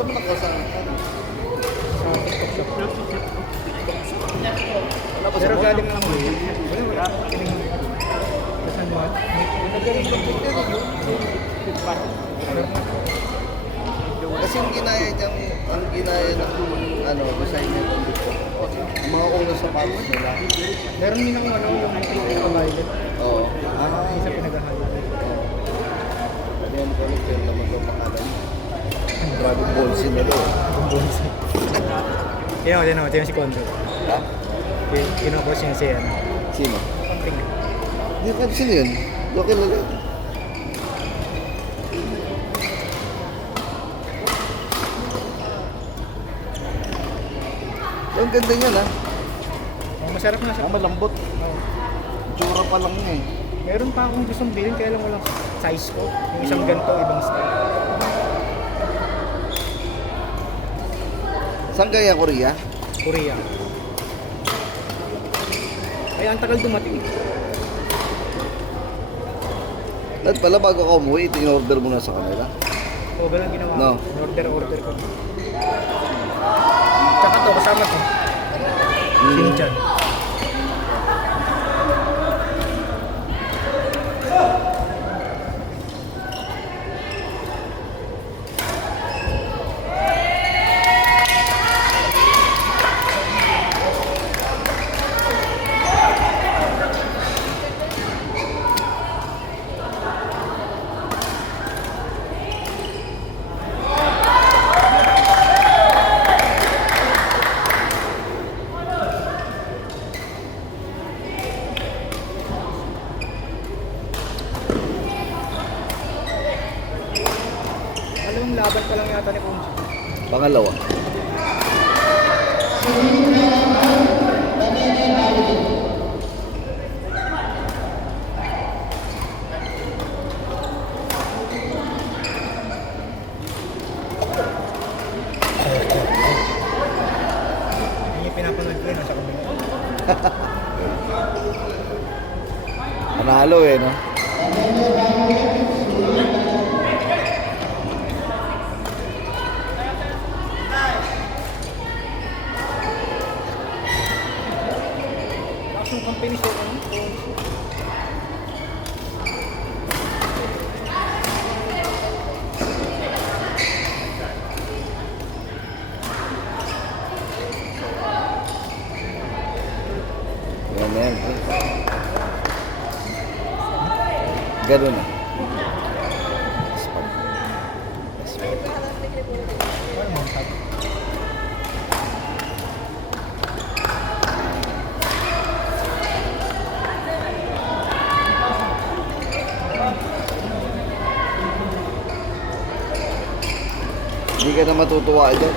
Saan mo nakasahan? Sa TikTok shop. Wala pa sa Pero mall? galing lang mo yun. Wala. Saan mo? Nagkaroon lang din yun. Kasi ang ginaya niyang, ang ginaya ng design niya dito. Ang mga unang sapatos nila. Meron din akong yung antique violet. Oo. Isa pinagahan. Ano yan ko ulit yung naman yung pangalan. Dragon Ball Z na doon. Yan o, ito yung si Kondo. Ha? Kinokos niya si ano. Sino? Something. Hindi ka sino yun? Local ulit. Ang ganda niyan ha. Masarap na siya. Ang malambot. Tsura pa lang niya eh. Meron pa akong gustong bilhin kaya lang walang size ko. Yung isang ganito, ibang style. Saan kaya Korea? Korea. Ay, ang tagal dumating. Lahat pala bago ka umuwi, ito in-order mo na sa kanila. O, ganun ginawa No. ko. Order ko. Tsaka to, kasama to. Shinchan. Alam, laban pa lang yata ni Ponzi. Pangalawa. Yun yung pinapanood ko yun, nasa kabila. Manalo eh, no? Tapos yung company siya, ano? Ponzi. Yan, yan. Ganun na. Parang mangkap. Hindi ka na matutuwa dyan.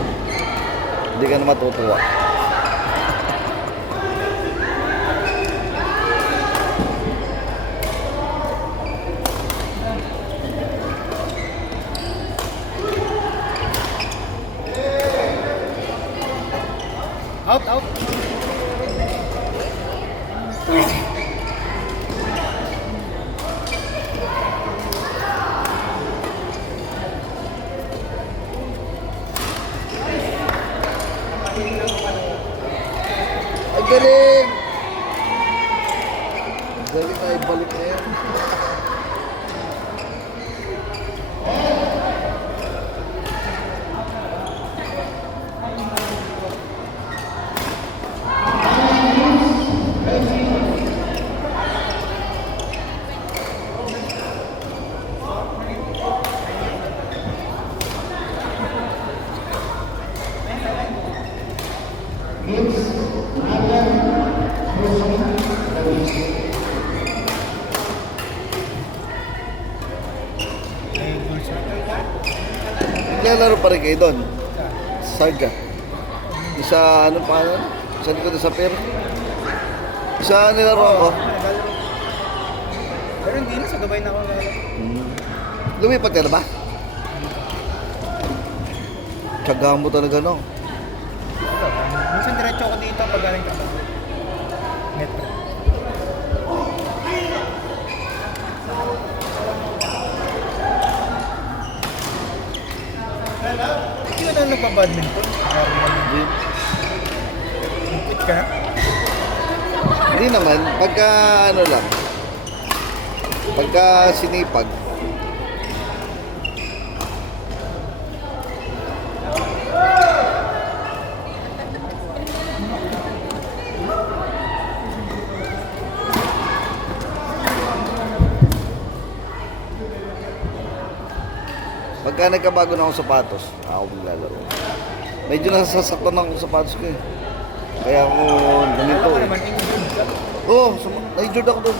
Hindi ka na matutuwa. Out. Ang galing! Galing na ibalik na yan. Ay, good shot. Naglalaro pa rin kayo doon. Saga. Isa, ano pa ano? Sa likod sa pier. Isa nilaro ako. Pero hindi na, sa gabay na ako nalaro. Lumipat ka na ba? Tsagaan mo talaga, no? Minsan diretso ako dito pag galing ka pa. Metro. na nagpa-badminton. Hindi, Quit ka na? hindi naman, pagka ano lang, pagka sinipag, pagka nagkabago na akong sapatos, ako maglalaro. Medyo nasasaktan ako sa sapatos ko eh. Kaya ako ganito Alam ko eh. naman, injured ka. Oo, na-injured ako doon.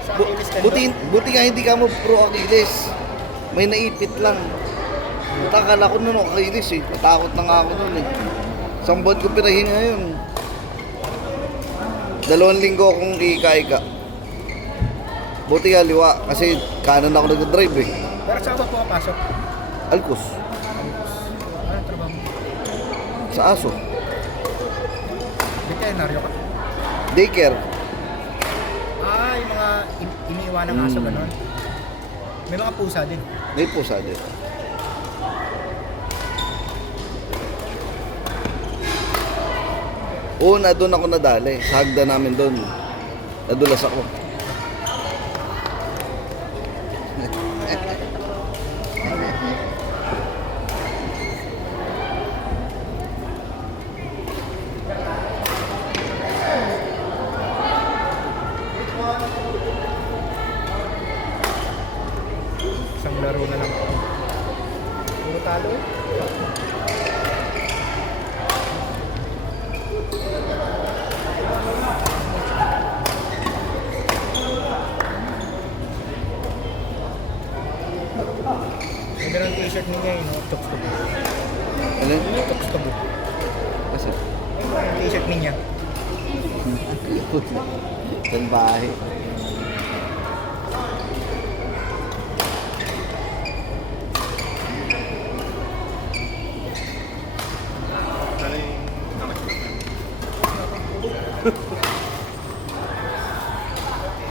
Sa Achilles tendon. Buti nga hindi ka mo pro Achilles. May naipit lang. Takala ko nun Achilles eh. Natakot na nga ako nun eh. Isang buwan ko pinahinga yun. 2 linggo akong ika-ika. Buti nga liwa kasi kanan ako nag-drive eh. Pero saan ba pumapasok? Alcos. Anong trabaho mo? Sa aso. Veterinaryo ka? Daycare. Yung mga iniiwan ng aso, gano'n. May mga pusa din. May pusa din. Oo, na doon ako nadali. Sa hagda namin doon. Nadulas ako. Isang laro na lang. Puro talo. May ganun t-shirt niya yun, no? Talks to book. Ano? Talks to book. Kasi, May ganun t-shirt niya. sa bahay.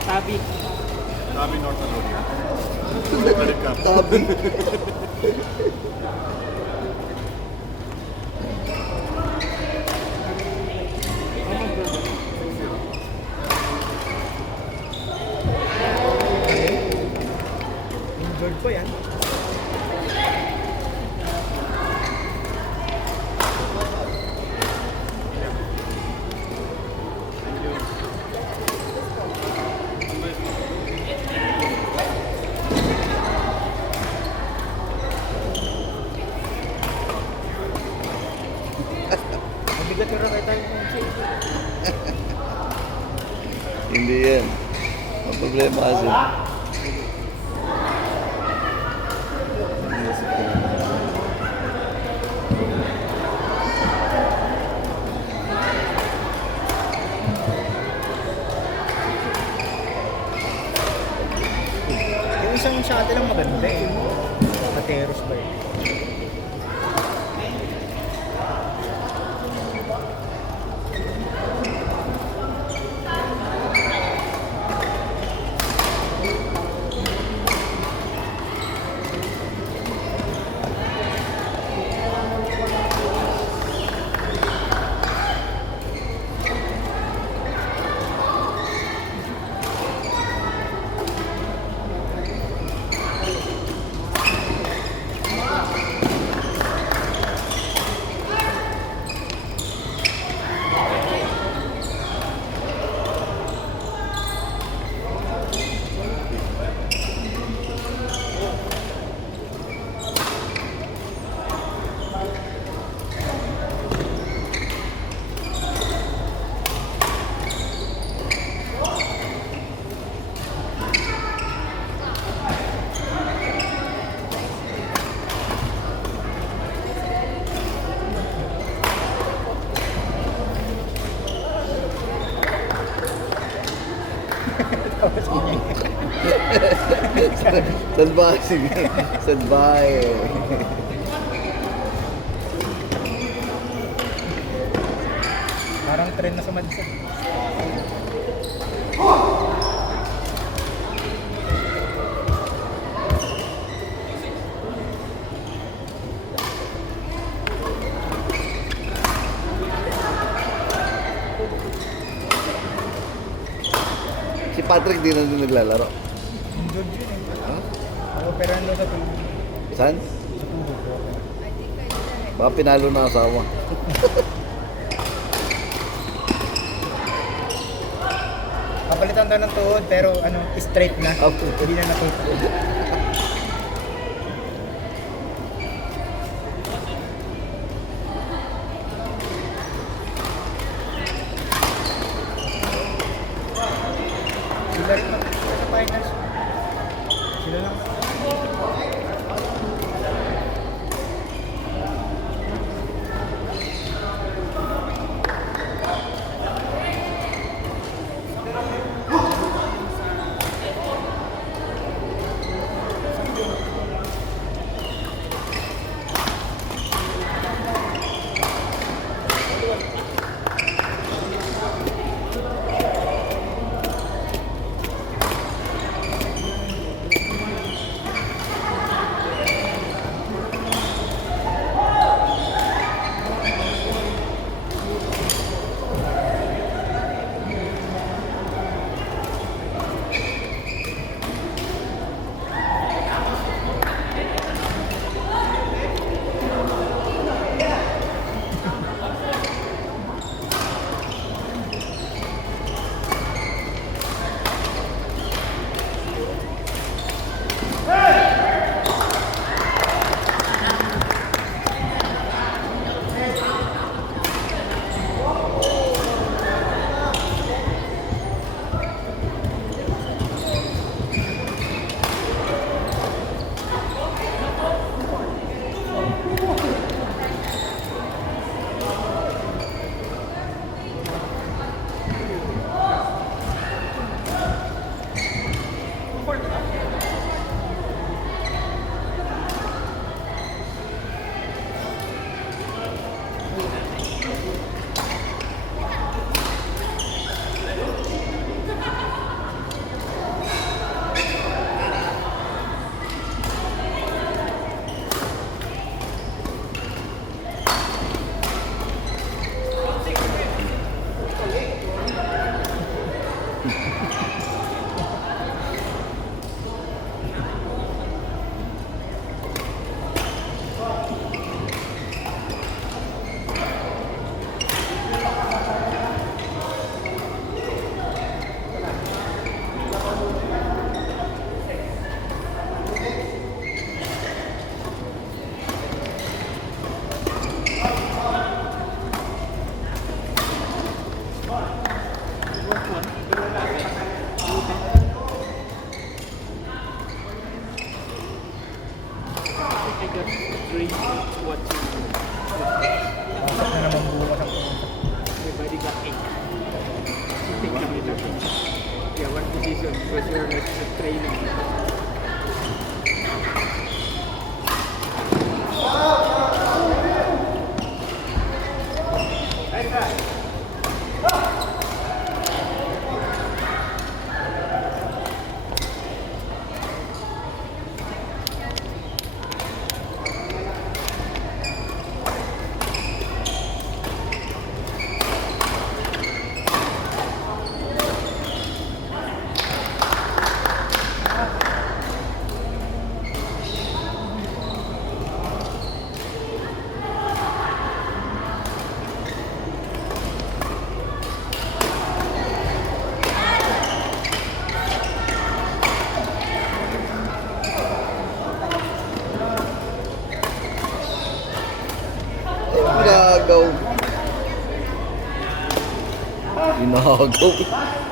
Tabi. Sabi North America. Balik ka. Tabi. Injured po yan. Mabigat yung rakay tayo kung siya. Hindi yan. Ang problema kasi. Yung isang shuttle lang maganda eh. Pateros ba yun? Salbahe. Sige. Salbahe. Parang tren na sumadsa. Patrick di na din naglalaro. Injured yun eh. Ha? Operahan daw sa tuhod. Saan? Sa tuhod. Baka pinalo na asawa. Kapalitan daw ng tuhod pero ano, straight na. Opo. Hindi na natutulog. Sila rin magkakita sa finals. Sila lang. Pasok na naman bukas ang pumunta. Everybody got 8. So take the middle. Yeah, one position because you're like the training. Inagaw. Inagaw.